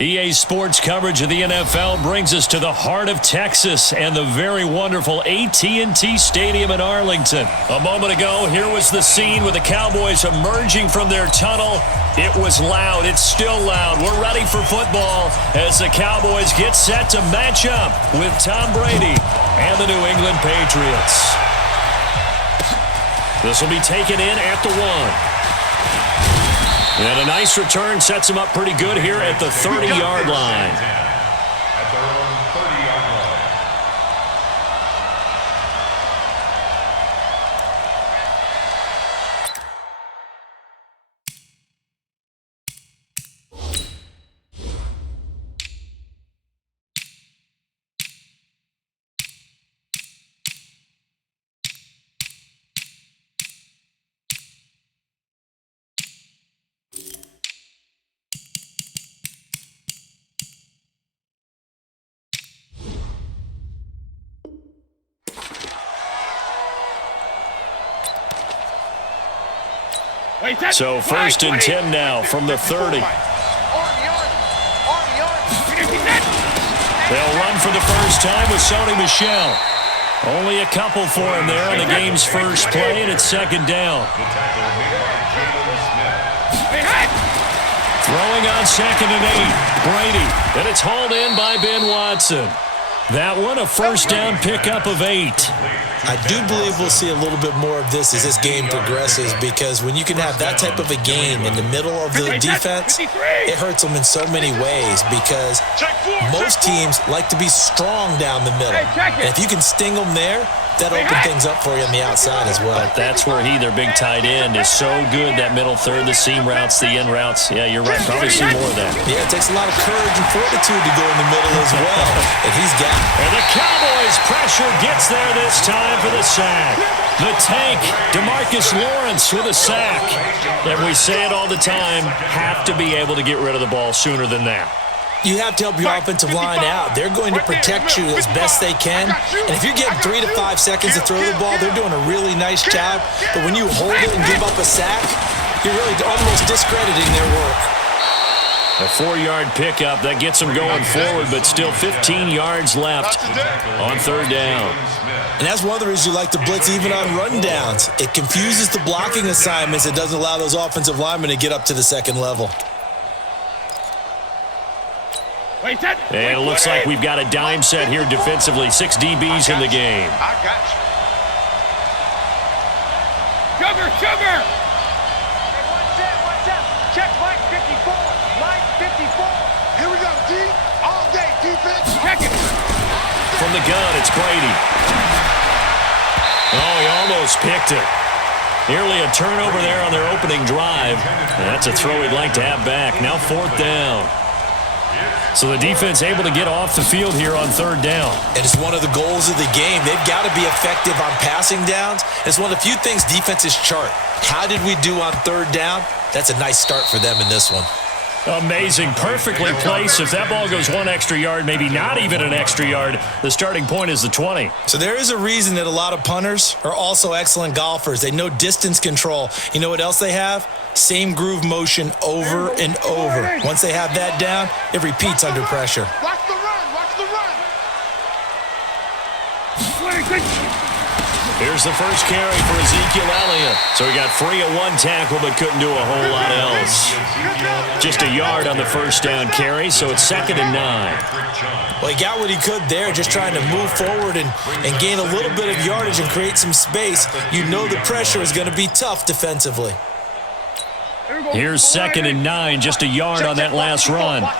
EA Sports coverage of the NFL brings us to the heart of Texas and the very wonderful AT&T Stadium in Arlington. A moment ago, here was the scene with the Cowboys emerging from their tunnel. It was loud. It's still loud. We're ready for football as the Cowboys get set to match up with Tom Brady and the New England Patriots. This will be taken in at the 1. And a nice return sets him up pretty good here at the 30-yard line. At their own 30-yard line. So 1st and 10 now from the 30. They'll run for the first time with Sony Michel. Only a couple for him there on the game's first play, and it's 2nd down. Throwing on 2nd and 8. Brady, and it's hauled in by Ben Watson. That one, a first down pickup of 8. I do believe we'll see a little bit more of this as this game progresses, because when you can have that type of a game in the middle of the defense, it hurts them in so many ways, because most teams like to be strong down the middle. And if you can sting them there, that opens things up for you on the outside as well. But that's where their big tight end, is so good, that middle third, the seam routes, the in routes. Yeah, you're right. Probably see more of that. Yeah, it takes a lot of courage and fortitude to go in the middle as well. And he's got it. And the Cowboys pressure gets there this time for the sack. The tank, DeMarcus Lawrence with a sack. And we say it all the time, have to be able to get rid of the ball sooner than that. You have to help your offensive line out. They're going to protect you as best they can. And if you're getting 3 to 5 seconds to throw the ball, they're doing a really nice job. But when you hold it and give up a sack, you're really almost discrediting their work. A 4-yard pickup that gets them going forward, but still 15 yards left on 3rd down. And that's one of the reasons you like to blitz even on rundowns. It confuses the blocking assignments. It doesn't allow those offensive linemen to get up to the second level. And it looks like we've got a dime set here defensively. 6 DBs in the game. I got you. Sugar! Hey, watch out. Check Mike 54. Mike 54. Here we go, D. All day, defense. Check it. From the gun, it's Brady. Oh, he almost picked it. Nearly a turnover there on their opening drive. And that's a throw he'd like to have back. Now 4th down. So the defense able to get off the field here on 3rd down. And it's one of the goals of the game. They've got to be effective on passing downs. It's one of the few things defenses chart. How did we do on 3rd down? That's a nice start for them in this one. Amazing. Perfectly placed. If that ball goes 1 extra yard, maybe not even an extra yard, the starting point is the 20. So there is a reason that a lot of punters are also excellent golfers. They know distance control. You know what else they have? Same groove motion over and over. Once they have that down, it repeats under pressure. Watch the run. Watch the run. Here's the first carry for Ezekiel Elliott. So he got free of 1 tackle, but couldn't do a whole lot else. Just a yard on the first down carry, so it's 2nd and 9. Well, he got what he could there, just trying to move forward and gain a little bit of yardage and create some space. You know the pressure is going to be tough defensively. Here's 2nd and 9, just a yard on that last run. Out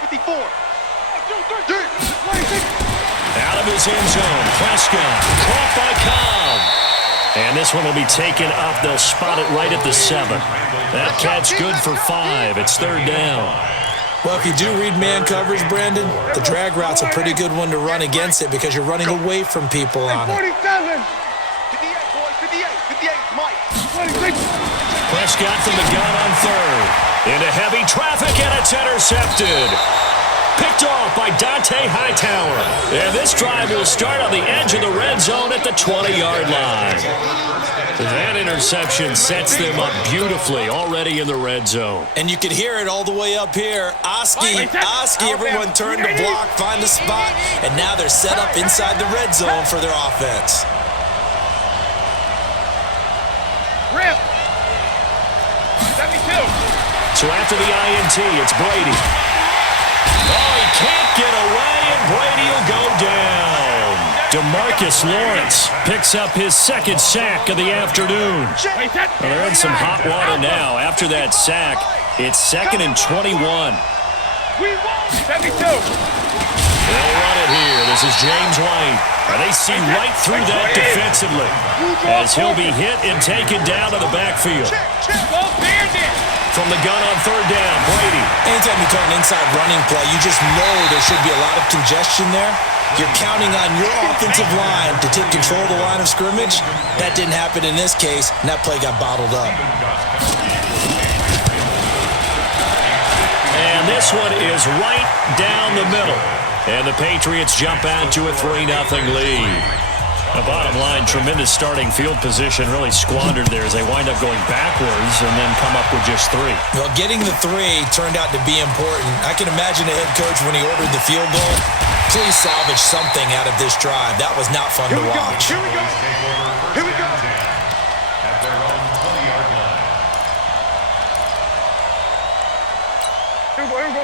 of his end zone, Prescott, caught by Cobb. And this one will be taken up. They'll spot it right at the 7. That catch good for 5. It's 3rd down. Well, if you do read man coverage, Brandon, the drag route's a pretty good one to run against it because you're running away from people on it. 58, boys, 58, Mike. Prescott from the gun on 3rd. Into heavy traffic, and it's intercepted. Picked off off by Dante Hightower. And this drive will start on the edge of the red zone at the 20-yard line. That interception sets them up beautifully already in the red zone. And you can hear it all the way up here. Oski, everyone turned to block, find the spot, and now they're set up inside the red zone for their offense. Rip. 72. So after the INT, it's Brady. Oh, he can't get away, and Brady will go down. DeMarcus Lawrence picks up his second sack of the afternoon. Well, they're in some hot water now. After that sack, it's 2nd and 21. We won. 72. They'll run it here. This is James White. They see right through that defensively as he'll be hit and taken down to the backfield. From the gun on 3rd down, Brady. Anytime you call an inside running play, you just know there should be a lot of congestion there. You're counting on your offensive line to take control of the line of scrimmage. That didn't happen in this case, and that play got bottled up. And this one is right down the middle. And the Patriots jump out to a 3-0 lead. The bottom line, tremendous starting field position, really squandered there as they wind up going backwards and then come up with just 3. Well, getting the 3 turned out to be important. I can imagine the head coach when he ordered the field goal. Please salvage something out of this drive. That was not fun to watch. Here we go. Here we go. At their own 20-yard line.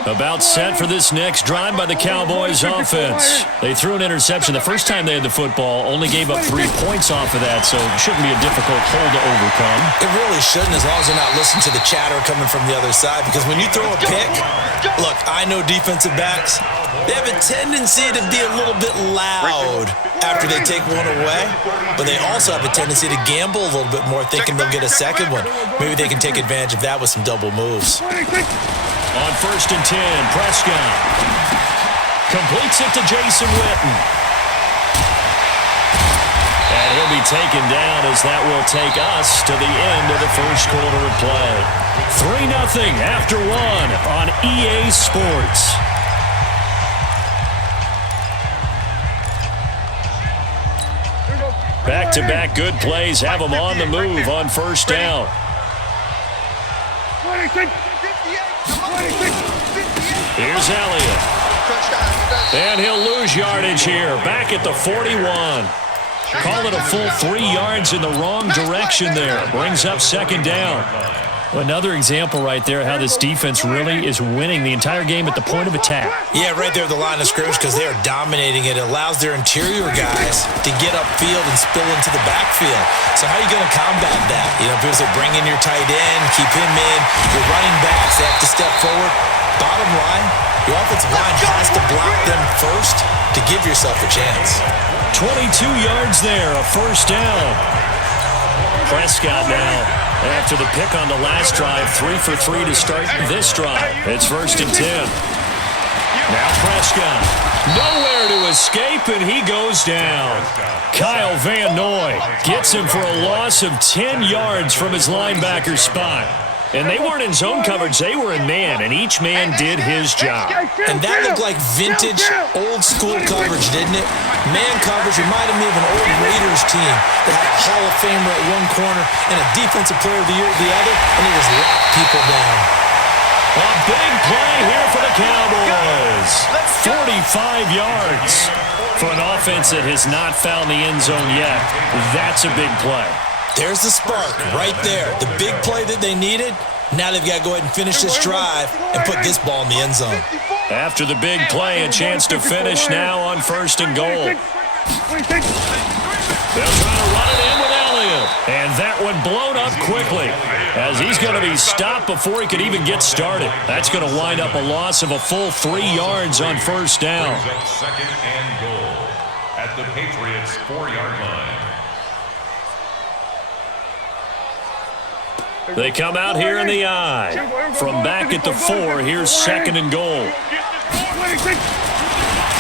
About set for this next drive by the Cowboys offense. They threw an interception the first time they had the football, only gave up 3 points off of that, so it shouldn't be a difficult hole to overcome. It really shouldn't, as long as they're not listening to the chatter coming from the other side, because when you throw a pick, look, I know defensive backs, they have a tendency to be a little bit loud after they take one away, but they also have a tendency to gamble a little bit more, thinking they'll get a second one. Maybe they can take advantage of that with some double moves. On 1st and 10, Prescott completes it to Jason Witten. And he'll be taken down as that will take us to the end of the first quarter of play. 3-0 after 1 on EA Sports. Back-to-back good plays have them on the move on 1st down. Here's Elliott. And he'll lose yardage here. Back at the 41. Call it a full 3 yards in the wrong direction there. Brings up 2nd down. Another example right there how this defense really is winning the entire game at the point of attack. Yeah, right there at the line of scrimmage, because they are dominating it. It allows their interior guys to get upfield and spill into the backfield. So how are you going to combat that? You know, people say bring in your tight end, keep him in. Your running backs, they have to step forward. Bottom line, your offensive line has to block them first to give yourself a chance. 22 yards there, a 1st down. Prescott now. After the pick on the last drive, 3 for 3 to start this drive. It's 1st and 10. Now Prescott. Nowhere to escape, and he goes down. Kyle Van Noy gets him for a loss of 10 yards from his linebacker spot. And they weren't in zone coverage, they were in man, and each man did his job. And that looked like vintage, old-school coverage, didn't it? Man coverage reminded me of an old Raiders team that had a Hall of Famer at one corner and a Defensive Player of the Year at the other, and they just locked people down. A big play here for the Cowboys. 45 yards for an offense that has not found the end zone yet. That's a big play. There's the spark right there. The big play that they needed. Now they've got to go ahead and finish this drive and put this ball in the end zone. After the big play, a chance to finish now on 1st and goal. They'll try to run it in with Elliott. And that one blown up quickly as he's going to be stopped before he could even get started. That's going to wind up a loss of a full 3 yards on 1st down. 2nd and goal at the Patriots' 4-yard line. They come out here in the eye. From back at the 4, here's 2nd and goal.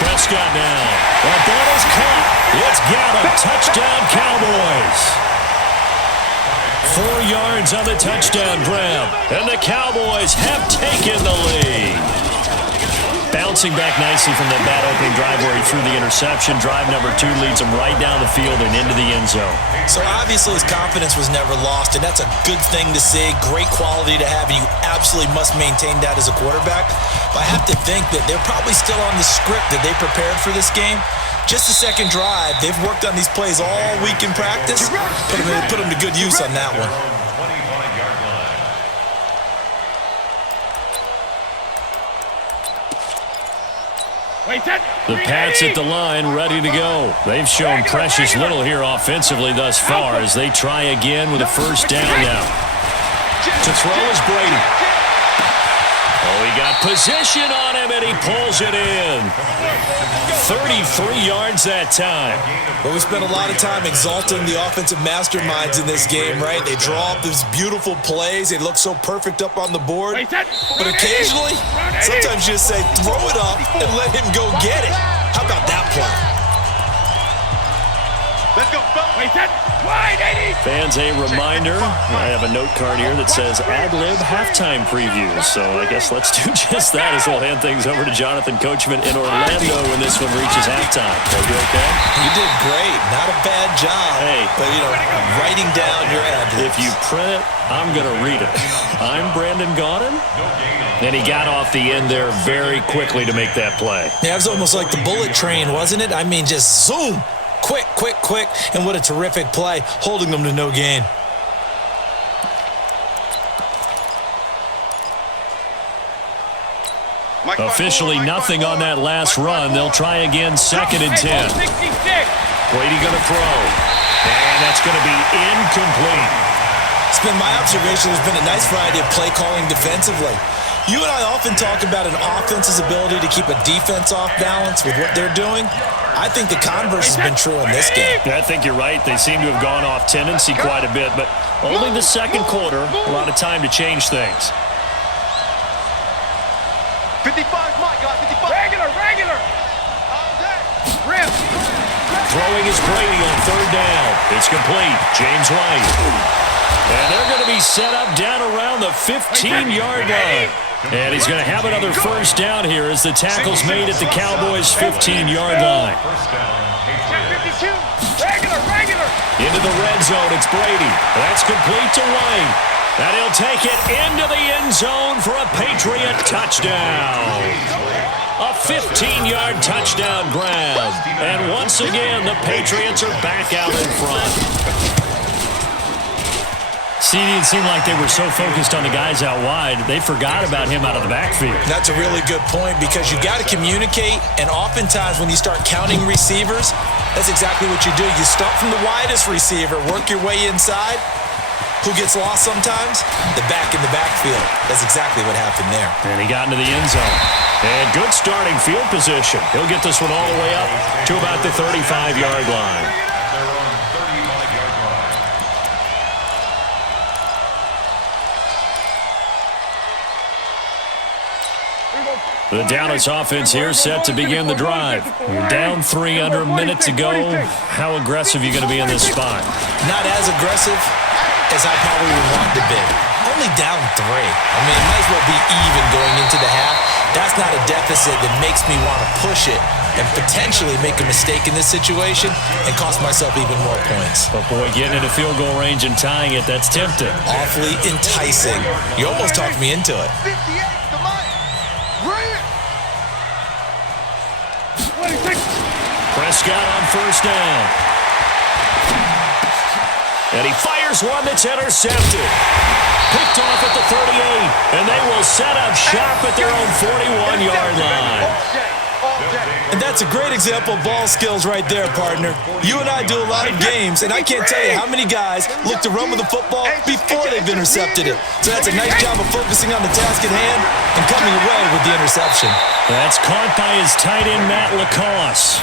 Prescott now. The ball is caught. It's Gallup. Touchdown, Cowboys. 4 yards on the touchdown grab. And the Cowboys have taken the lead. bouncing back nicely from that bad opening drive where he threw the interception. Drive number 2 leads him right down the field and into the end zone. So obviously his confidence was never lost, and that's a good thing to see. Great quality to have, and you absolutely must maintain that as a quarterback. But I have to think that they're probably still on the script that they prepared for this game. Just the second drive, they've worked on these plays all week in practice. Put them to good use on that one. 25-yard line. The Pats at the line, ready to go. They've shown precious little here offensively thus far as they try again with a first down now. To throw is Brady. Oh, he got position on him, and he pulls it in. 33 yards that time. But we spent a lot of time exalting the offensive masterminds in this game, right? They draw up these beautiful plays. They look so perfect up on the board. But occasionally, sometimes you just say, throw it up and let him go get it. How about that play? Let's go. Fans, a reminder, I have a note card here that says ad-lib halftime previews. So I guess let's do just that as we'll hand things over to Jonathan Coachman in Orlando when this one reaches halftime. Are you okay? You did great. Not a bad job. Hey. But, writing down your ad-libs. If you print it, I'm going to read it. I'm Brandon Gaudin. And he got off the end there very quickly to make that play. Yeah, it was almost like the bullet train, wasn't it? I mean, just zoom. Quick, quick, quick, and what a terrific play, holding them to no gain. Officially nothing on that last run. They'll try again, 2nd and 10. Brady going to throw, and that's going to be incomplete. It's been my observation there's been a nice variety of play calling defensively. You and I often talk about an offense's ability to keep a defense off balance with what they're doing. I think the converse has been true in this game. I think you're right. They seem to have gone off tendency quite a bit, but only the second quarter, a lot of time to change things. 55, my God, 55. Regular. Rim. Throwing is Brady on 3rd down. It's complete. James White. And they're going to be set up down around the 15-yard line. And he's going to have another first down here as the tackle's made at the Cowboys' 15-yard line. First down, Patriots. 52. Regular. Into the red zone, it's Brady. That's complete to White. And he'll take it into the end zone for a Patriot touchdown. A 15-yard touchdown grab. And once again, the Patriots are back out in front. CD, it seemed like they were so focused on the guys out wide, they forgot about him out of the backfield. That's a really good point because you got to communicate, and oftentimes when you start counting receivers, that's exactly what you do. You start from the widest receiver, work your way inside. Who gets lost sometimes? The back in the backfield. That's exactly what happened there. And he got into the end zone. And good starting field position. He'll get this one all the way up to about the 35-yard line. They're on 35-yard line. The Dallas offense here set to begin the drive. You're down 3 under a minute to go. How aggressive are you going to be in this spot? Not as aggressive as I probably would want to be. Only down 3. I mean, it might as well be even going into the half. That's not a deficit that makes me want to push it and potentially make a mistake in this situation and cost myself even more points. But boy, getting into field goal range and tying it, that's tempting. Awfully enticing. You almost talked me into it. 58 to Mike. Bring it. 26. Prescott on first down. And he fires one that's intercepted. Picked off at the 38. And they will set up shop at their own 41-yard line. And that's a great example of ball skills right there, partner. You and I do a lot of games, and I can't tell you how many guys look to run with the football before they've intercepted it. So that's a nice job of focusing on the task at hand and coming away with the interception. That's caught by his tight end, Matt LaCosse.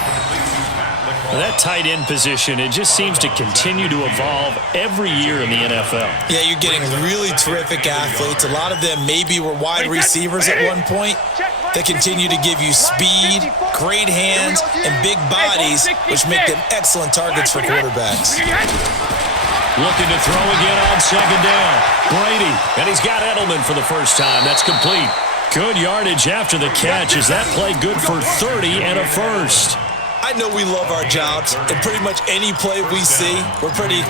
That tight end position, it just seems to continue to evolve every year in the NFL. Yeah, you're getting really terrific athletes. A lot of them maybe were wide receivers at one point. They continue to give you speed, great hands, and big bodies, which make them excellent targets for quarterbacks. Looking to throw again on second down. Brady, and he's got Edelman for the first time. That's complete. Good yardage after the catch. Is that play good for 30 and a first? I know we love our jobs, and pretty much any play we see, we're pretty,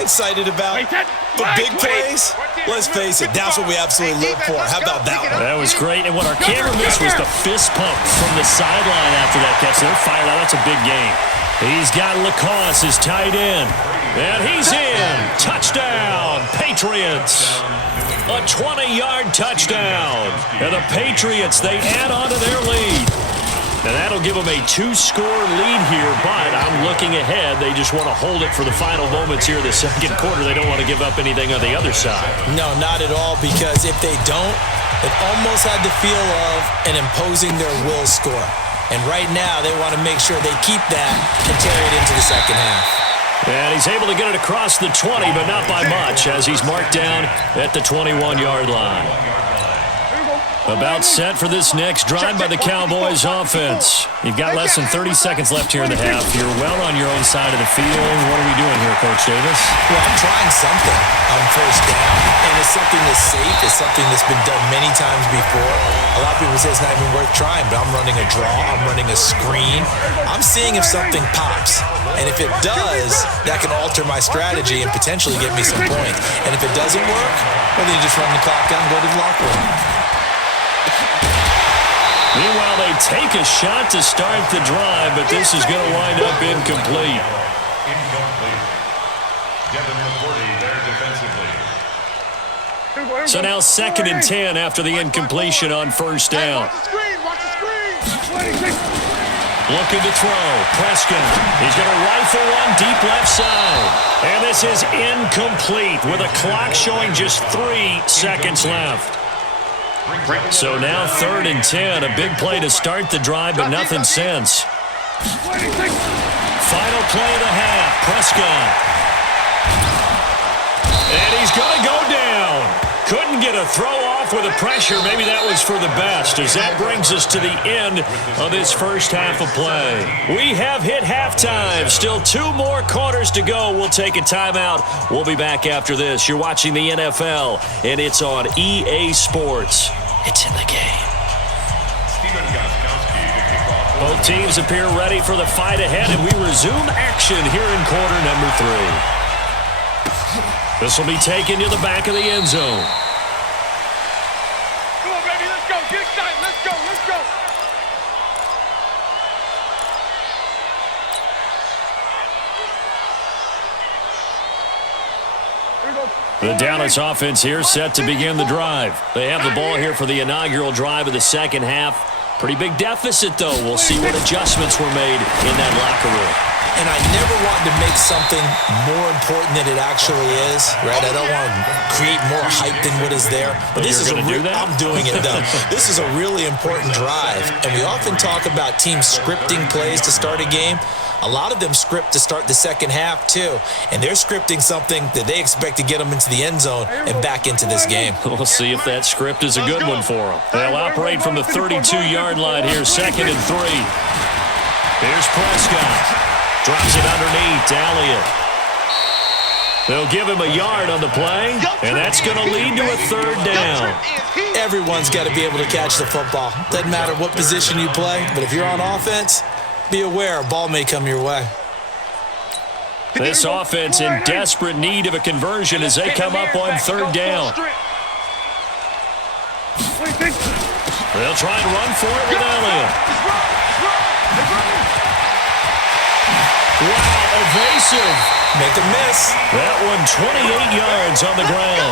excited about. But big plays, let's face it, that's what we absolutely live for. How about that one? That was great, and what our camera missed was the fist pump from the sideline after that catch. They're fired out. That's a big game. He's got Lacoste, his tight end, and he's in. Touchdown, Patriots. A 20-yard touchdown. And the Patriots, they add on to their lead. And that'll give them a 2-score lead here, but I'm looking ahead. They just want to hold it for the final moments here in the second quarter. They don't want to give up anything on the other side. No, not at all, because if they don't, it almost had the feel of an imposing their will score. And right now, they want to make sure they keep that and carry it into the second half. And he's able to get it across the 20, but not by much, as he's marked down at the 21-yard line. About set for this next drive by the Cowboys offense. You've got less than 30 seconds left here in the half. You're well on your own side of the field. What are we doing here, Coach Davis? Well, I'm trying something on first down, and it's something that's safe. It's something that's been done many times before. A lot of people say it's not even worth trying, but I'm running a draw. I'm running a screen. I'm seeing if something pops, and if it does, that can alter my strategy and potentially get me some points. And if it doesn't work, well, then you just run the clock out and go to the locker room. Meanwhile, they take a shot to start the drive, but this is going to wind up incomplete. Incomplete. Devin McCourty there defensively. So now 2nd and 10 after the incompletion on first down. Watch the screen. Watch the screen. Looking to throw. Prescott. He's going to rifle one deep left side. And this is incomplete with a clock showing just 3 seconds left. So now 3rd and 10. A big play to start the drive, but nothing since. Final play of the half. Prescott. And he's going to go down. Couldn't get a throw off with the pressure. Maybe that was for the best, as that brings us to the end of this first half of play. We have hit halftime. Still 2 more quarters to go. We'll take a timeout. We'll be back after this. You're watching the NFL, and it's on EA Sports. It's in the game. Both teams appear ready for the fight ahead, and we resume action here in quarter number 3. This will be taken to the back of the end zone. Come on, baby. Let's go. Get excited. Let's go. Let's go. The Dallas offense here set to begin the drive. They have the ball here for the inaugural drive of the second half. Pretty big deficit, though. We'll see what adjustments were made in that locker room. And I never want to make something more important than it actually is, right? I don't want to create more hype than what is there. But this is I'm doing it, though. This is a really important drive. And we often talk about teams scripting plays to start a game. A lot of them script to start the second half, too. And they're scripting something that they expect to get them into the end zone and back into this game. We'll see if that script is a good one for them. They'll operate from the 32-yard line here, 2nd and 3. Here's Prescott. Drops it underneath to Elliott. They'll give him a yard on the play, and that's going to lead to a 3rd down. Everyone's got to be able to catch the football. Doesn't matter what position you play, but if you're on offense, be aware a ball may come your way. This offense in desperate need of a conversion as they come up on 3rd down. They'll try and run for it with Elliott. Wow, evasive. Make a miss. That one 28 yards on the ground.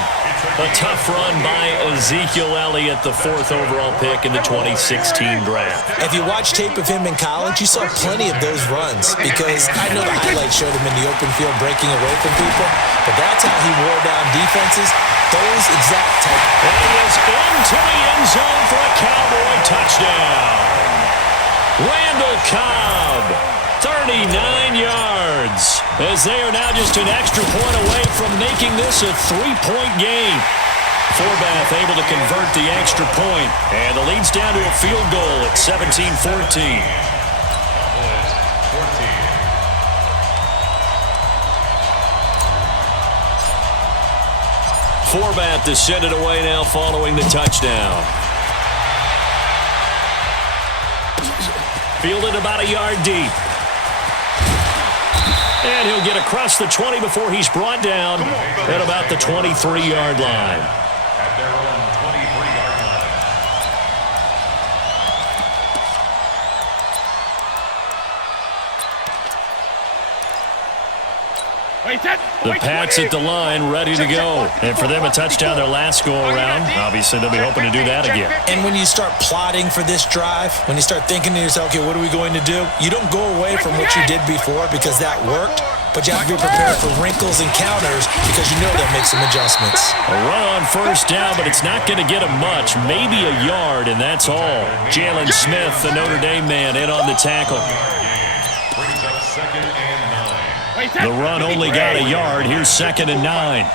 A tough run by Ezekiel Elliott, the 4th overall pick in the 2016 draft. If you watch tape of him in college, you saw plenty of those runs because I know the highlights showed him in the open field breaking away from people, but that's how he wore down defenses, those exact type. And he is into the end zone for a Cowboy touchdown. Randall Cobb, 39 yards, as they are now just an extra point away from making this a 3-point game. Forbath able to convert the extra point, and the lead's down to a field goal at 17-14. Forbath to send it away now following the touchdown. Fielded about a yard deep. And he'll get across the 20 before he's brought down at about the 23-yard line. At their own 23-yard line. The Pats at the line, ready to go. And for them, a touchdown their last go-around. Obviously, they'll be hoping to do that again. And when you start plotting for this drive, when you start thinking to yourself, okay, what are we going to do? You don't go away from what you did before because that worked, but you have to be prepared for wrinkles and counters because you know they'll make some adjustments. A run on first down, but it's not going to get him much. Maybe a yard, and that's all. Jalen Smith, the Notre Dame man, in on the tackle. Brings up 2nd and 9. The run only got a yard. Here's 2nd and 9.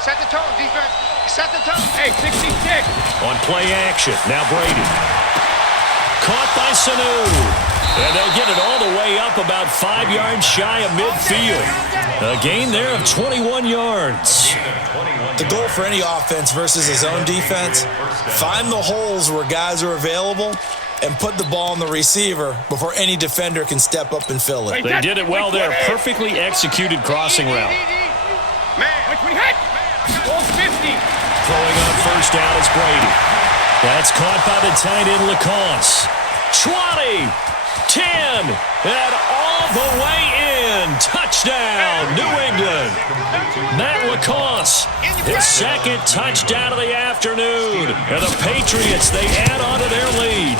Set the tone, defense. Set the tone. Hey, 66. On play action. Now Brady. Caught by Sanu. And they'll get it all the way up about 5 yards shy of midfield. A gain there of 21 yards. The goal for any offense versus his own defense, find the holes where guys are available and put the ball on the receiver before any defender can step up and fill it. They did it well there. Perfectly executed crossing route. Man, which we hit. All 50. Throwing on first down is Brady. That's caught by the tight end Lacoste. 20, 10, and all the way in. Touchdown, New England. Matt Lacoste, his 2nd touchdown of the afternoon. And the Patriots, they add on to their lead.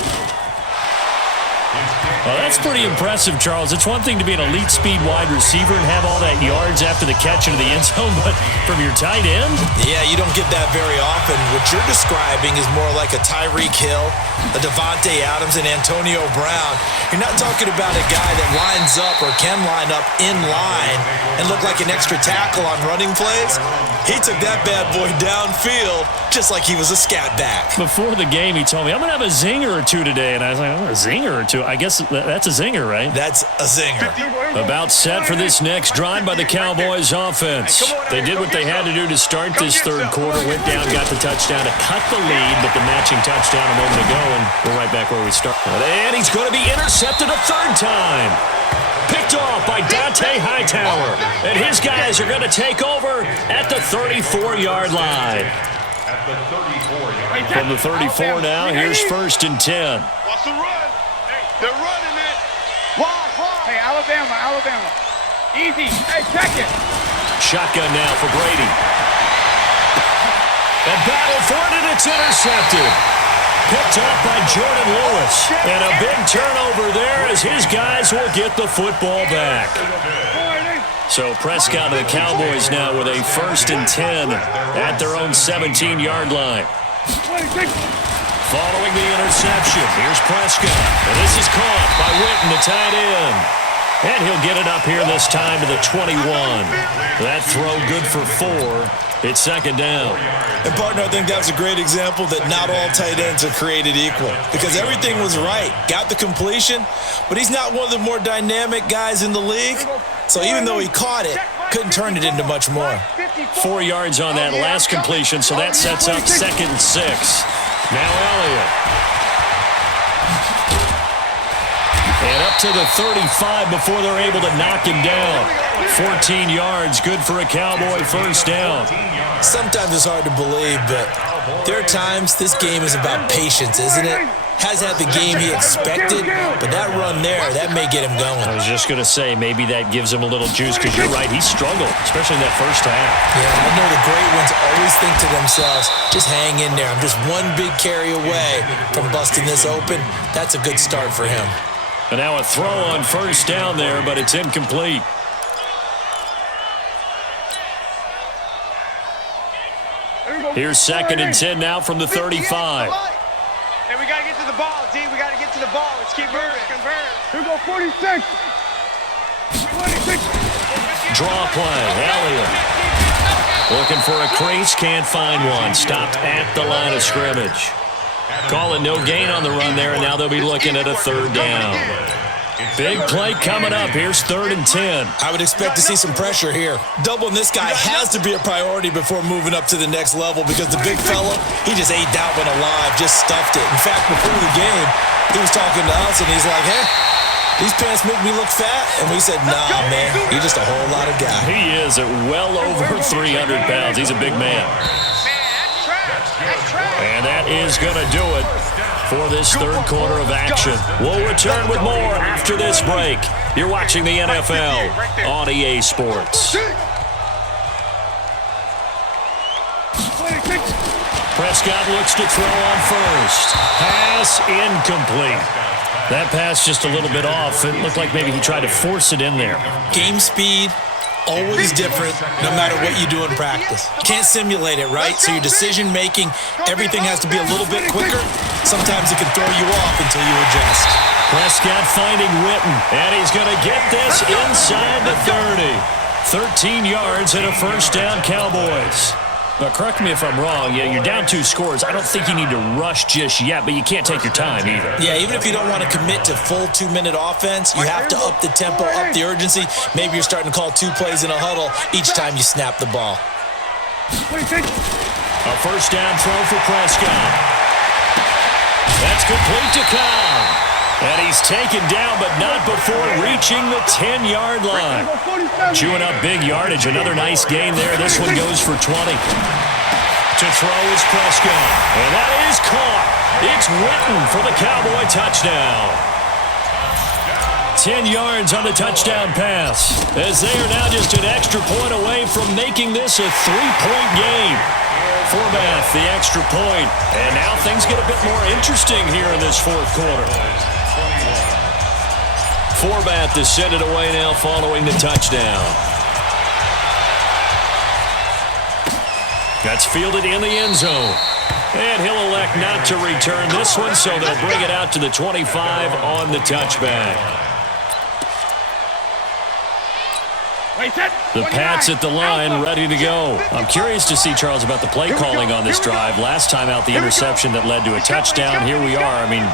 Well, that's pretty impressive, Charles. It's one thing to be an elite speed wide receiver and have all that yards after the catch into the end zone, but from your tight end? Yeah, you don't get that very often. What you're describing is more like a Tyreek Hill, a Devontae Adams, and Antonio Brown. You're not talking about a guy that lines up or can line up in line and look like an extra tackle on running plays. He took that bad boy downfield just like he was a scat back. Before the game, he told me, I'm going to have a zinger or two today. And I was like, oh, a zinger or two? I guess that's a zinger, right? That's a zinger. About set for this next drive by the Cowboys offense. They did what they had to do to start this third quarter. Went down, got the touchdown to cut the lead, but the matching touchdown a moment ago, and we're right back where we started. And he's going to be intercepted a third time. Picked off by Dante Hightower. And his guys are going to take over at the 34-yard line. At the 34-yard line. From the 34 now, here's 1st and 10. What's the run? They're running it. Hey, Alabama. Easy. Hey, check it. Shotgun now for Brady. And battle for it, and it's intercepted. Picked up by Jordan Lewis. And a big turnover there as his guys will get the football back. So Prescott and the Cowboys now with a 1st and 10 at their own 17-yard line. Following the interception, here's Prescott. And this is caught by Witten, the tight end. And he'll get it up here this time to the 21. That throw good for 4. It's 2nd down. And, partner, I think that's a great example that not all tight ends are created equal because everything was right. Got the completion, but he's not one of the more dynamic guys in the league. So even though he caught it, couldn't turn it into much more. 4 yards on that last completion, so that sets up 2nd and 6. Now Elliott. And up to the 35 before they're able to knock him down. 14 yards, good for a Cowboy first down. Sometimes it's hard to believe, but there are times this game is about patience, isn't it? Has had the game he expected, but that run there, that may get him going. I was just going to say, maybe that gives him a little juice because you're right, he struggled, especially in that first half. Yeah, I know the great ones always think to themselves, just hang in there. I'm just one big carry away from busting this open. That's a good start for him. And now a throw on first down there, but it's incomplete. Here's 2nd and 10 now from the 35. Hey, we got to get to the ball, D. We got to get to the ball. Let's keep moving. Here go 46. 26. Draw play, Elliott. Looking for a crease, can't find one. Stopped at the line of scrimmage. Call it no gain on the run there, and now they'll be looking at a 3rd down. Big play coming up. Here's 3rd and 10. I would expect to see some pressure here. Doubling this guy has to be a priority before moving up to the next level because the big fella, he just ate that one alive, just stuffed it. In fact, before the game, he was talking to us, and he's like, hey, these pants make me look fat. And we said, nah, man, you're just a whole lot of guy. He is at well over 300 pounds. He's a big man. And that is going to do it for this 3rd quarter of action. We'll return with more after this break. You're watching the NFL on EA Sports. Prescott looks to throw on first. Pass incomplete. That pass just a little bit off. It looked like maybe he tried to force it in there. Game speed, always different no matter what you do in practice. Can't simulate it, right? So your decision-making, everything has to be a little bit quicker. Sometimes it can throw you off until you adjust. Prescott finding Witten, and he's going to get this inside the 30. 13 yards and a first down, Cowboys. Now, correct me if I'm wrong. Yeah, you're down 2 scores. I don't think you need to rush just yet, but you can't take your time either. Yeah, even if you don't want to commit to full 2-minute offense, you have to up the tempo, up the urgency. Maybe you're starting to call 2 plays in a huddle each time you snap the ball. A first down throw for Prescott. That's complete to Cobb. And he's taken down, but not before reaching the 10-yard line. Chewing up big yardage. Another nice gain there. This one goes for 20. To throw is Prescott. And that is caught. It's Witten for the Cowboy touchdown. 10 yards on the touchdown pass. As they are now just an extra point away from making this a 3-point game. Forbath, the extra point. And now things get a bit more interesting here in this 4th quarter. Forbath to send it away now following the touchdown. That's fielded in the end zone. And he'll elect not to return this one, so they'll bring it out to the 25 on the touchback. The Pats at the line, ready to go. I'm curious to see, Charles, about the play calling on this drive. Last time out, the interception that led to a touchdown. Here we are. I mean,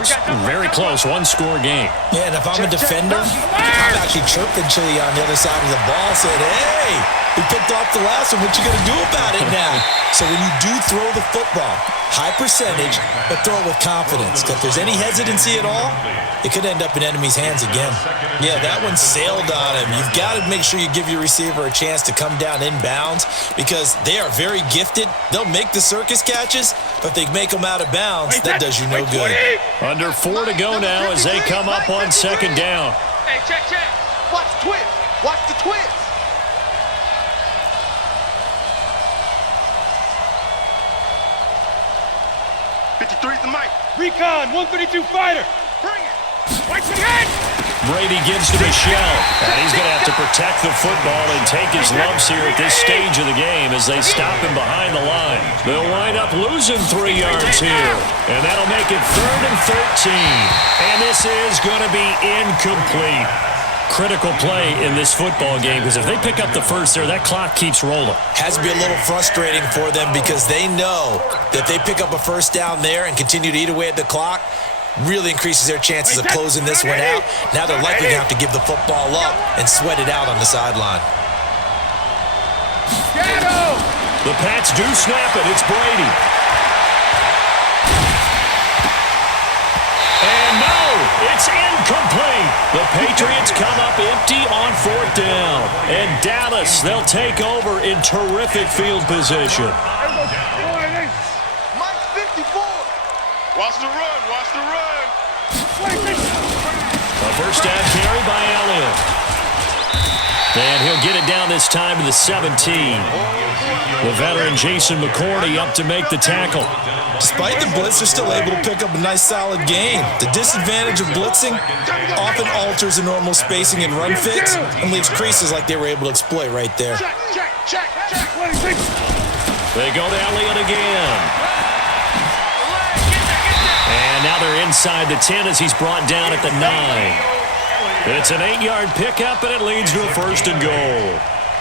very close, 1-score game. Yeah, and if I'm a defender, I'm actually chirping Chili on the other side of the ball, saying, hey, we picked off the last one. What you going to do about it now? So when you do throw the football, high percentage, but throw it with confidence. If there's any hesitancy at all, it could end up in enemy's hands again. Yeah, that one sailed on him. You've got to make sure you give your receiver a chance to come down inbounds because they are very gifted. They'll make the circus catches, but if they make them out of bounds, that does you no good. Under 4 to go now as they come up on 2nd down. Hey, check. Watch the twist. Watch the twist. Recon, 132 fighter. Bring it. Right to the head. Brady gives to Michelle. And he's going to have to protect the football and take his lumps here at this stage of the game as they stop him behind the line. They'll wind up losing 3 yards here. And that'll make it 3rd and 13. And this is going to be incomplete. Critical play in this football game because if they pick up the first there, that clock keeps rolling. Has to be a little frustrating for them because they know that they pick up a first down there and continue to eat away at the clock, really increases their chances of closing this one out. Now they're likely going to have to give the football up and sweat it out on the sideline. The Pats do snap it. It's Brady. And no, it's incomplete. The Patriots come up empty on 4th down. And Dallas, they'll take over in terrific field position. Mike 54. Watch the run. Watch the run. A first down carry by Elliott. And he'll get it down this time to the 17. The veteran Jason McCourty up to make the tackle. Despite the blitz, they're still able to pick up a nice solid gain. The disadvantage of blitzing often alters the normal spacing and run fix and leaves creases like they were able to exploit right there. Check. They go to Elliott again. And now they're inside the 10 as he's brought down at the 9. It's an 8-yard pickup, and it leads to a 1st and goal.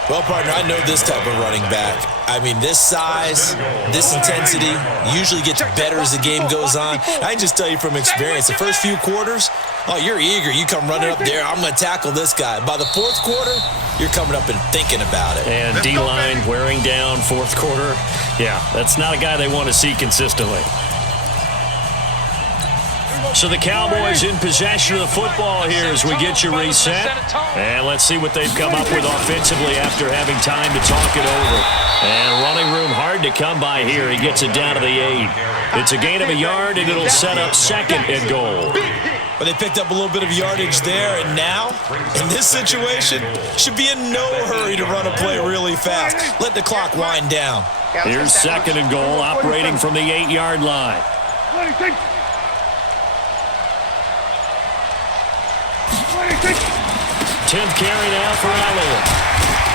Well, partner, I know this type of running back. I mean, this size, this intensity usually gets better as the game goes on. I can just tell you from experience, the first few quarters, oh, you're eager. You come running up there, I'm going to tackle this guy. By the fourth quarter, you're coming up and thinking about it. And D-line wearing down fourth quarter. Yeah, that's not a guy they want to see consistently. So the Cowboys in possession of the football here as we get you reset. And let's see what they've come up with offensively after having time to talk it over. And running room hard to come by here. He gets it down to the 8. It's a gain of a yard, and it'll set up second and goal. But they picked up a little bit of yardage there, and now, in this situation, should be in no hurry to run a play really fast. Let the clock wind down. Here's second and goal, operating from the 8-yard line. 10th carry now for Allen.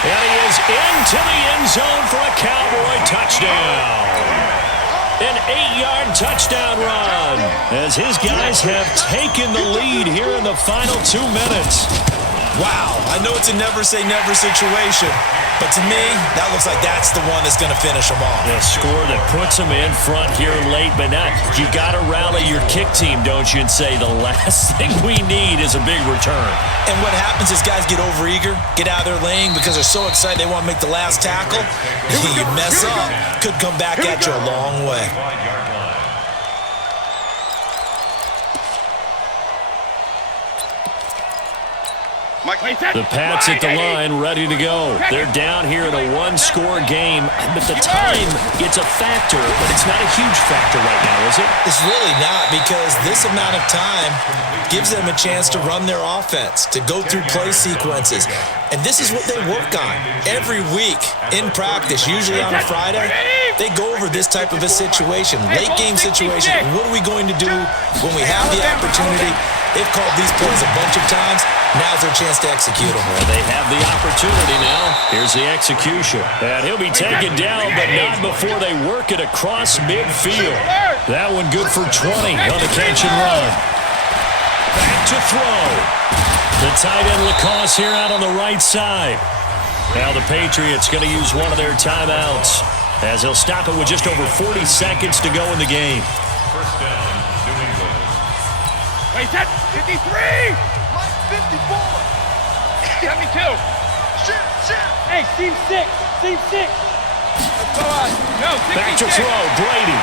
And he is into the end zone for a Cowboy touchdown. An 8-yard touchdown run as his guys have taken the lead here in the final 2 minutes. Wow, I know it's a never-say-never situation, but to me, that looks like that's the one that's going to finish them off. A score that puts them in front here late, but now you got to rally your kick team, don't you, and say the last thing we need is a big return. And what happens is guys get overeager, get out of their lane because they're so excited they want to make the last tackle. You mess up, could come back at you a long way. The Pats at the line, ready to go. They're down here in a one-score game, but the time, it's a factor, but it's not a huge factor right now, is it? It's really not, because this amount of time gives them a chance to run their offense, to go through play sequences. And this is what they work on every week in practice, usually on a Friday. They go over this type of a situation, late-game situation. What are we going to do when we have the opportunity? They've called these plays a bunch of times. Now's their chance to execute them. Well, they have the opportunity now. Here's the execution. And he'll be taken down, but not before they work it across midfield. That one good for 20 on the catch and run. Back to throw. The tight end Lacoste here out on the right side. Now the Patriots going to use one of their timeouts as they'll stop it with just over 40 seconds to go in the game. First down, New England. Wait, set 53! 54! 72! Hey, team 6! Team 6! Go on. No, 66. Back to throw, Brady.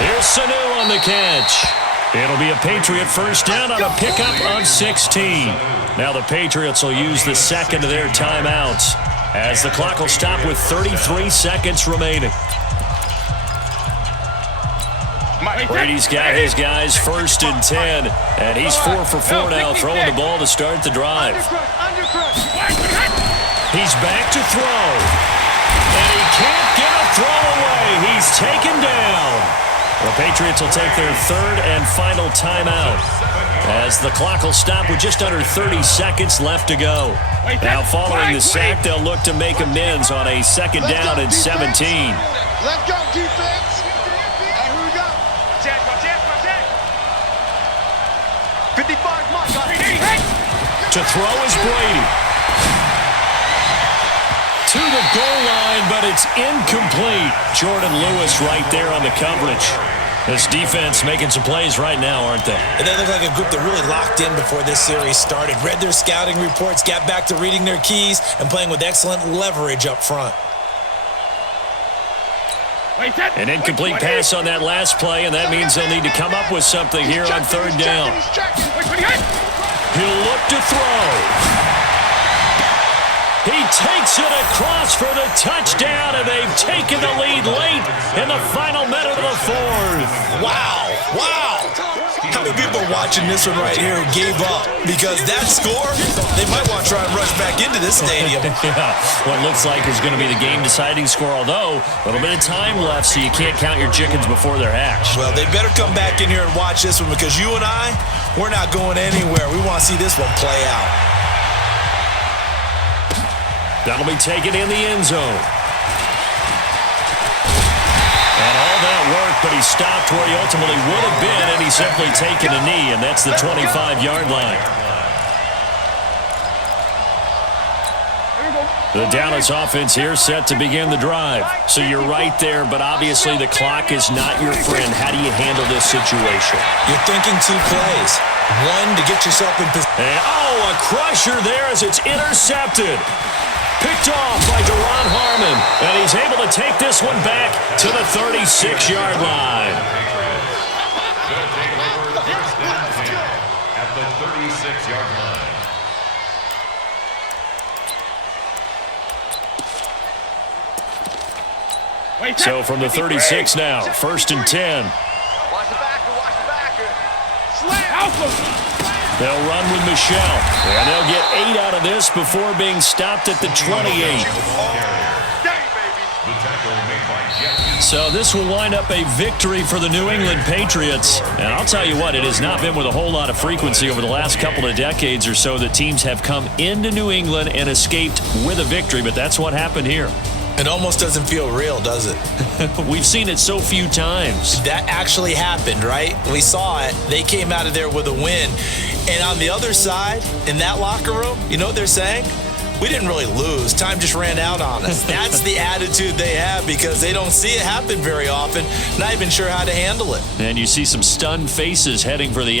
Here's Sanu on the catch. It'll be a Patriot first down on a pickup of 16. Now the Patriots will use the second of their timeouts as the clock will stop with 33 seconds remaining. Brady's got his guys first and 10, and he's 4 for 4 now, throwing the ball to start the drive. He's back to throw, and he can't get a throw away. He's taken down. The Patriots will take their third and final timeout as the clock will stop with just under 30 seconds left to go. Now following the sack, they'll look to make amends on a second down and 17. Let's go, defense. Check, watch it. 55, Mike. To throw is Brady. To the goal line, but it's incomplete. Jordan Lewis right there on the coverage. This defense making some plays right now, aren't they? And they look like a group that really locked in before this series started. Read their scouting reports, got back to reading their keys, and playing with excellent leverage up front. An incomplete pass on that last play, and that means they'll need to come up with something here on third down. He'll look to throw. He takes it across for the touchdown, and they've taken the lead late in the final minute of the fourth. Wow. How many people are watching this one right here who gave up? Because that score, they might want to try and rush back into this stadium. Yeah, what looks like is going to be the game-deciding score, although a little bit of time left, so you can't count your chickens before they're hatched. Well, they better come back in here and watch this one because you and I, we're not going anywhere. We want to see this one play out. That'll be taken in the end zone. And all that work, but he stopped where he ultimately would have been, and he's simply taken a knee, and that's the 25-yard line. The Dallas offense here set to begin the drive. So you're right there, but obviously the clock is not your friend. How do you handle this situation? You're thinking 2 plays. One, to get yourself in position. A crusher there as it's intercepted. Picked off by Deron Harmon. And he's able to take this one back to the 36-yard line. At the 36-yard line. So from the 36 now, 1st and 10. Watch the backer, watch the backer. They'll run with Michelle, and they'll get 8 out of this before being stopped at the 28. So this will wind up a victory for the New England Patriots. And I'll tell you what, it has not been with a whole lot of frequency over the last couple of decades or so that teams have come into New England and escaped with a victory, but that's what happened here. It almost doesn't feel real, does it? We've seen it so few times. That actually happened, right? We saw it. They came out of there with a win. And on the other side, in that locker room, you know what they're saying? We didn't really lose. Time just ran out on us. That's the attitude they have because they don't see it happen very often. Not even sure how to handle it. And you see some stunned faces heading for the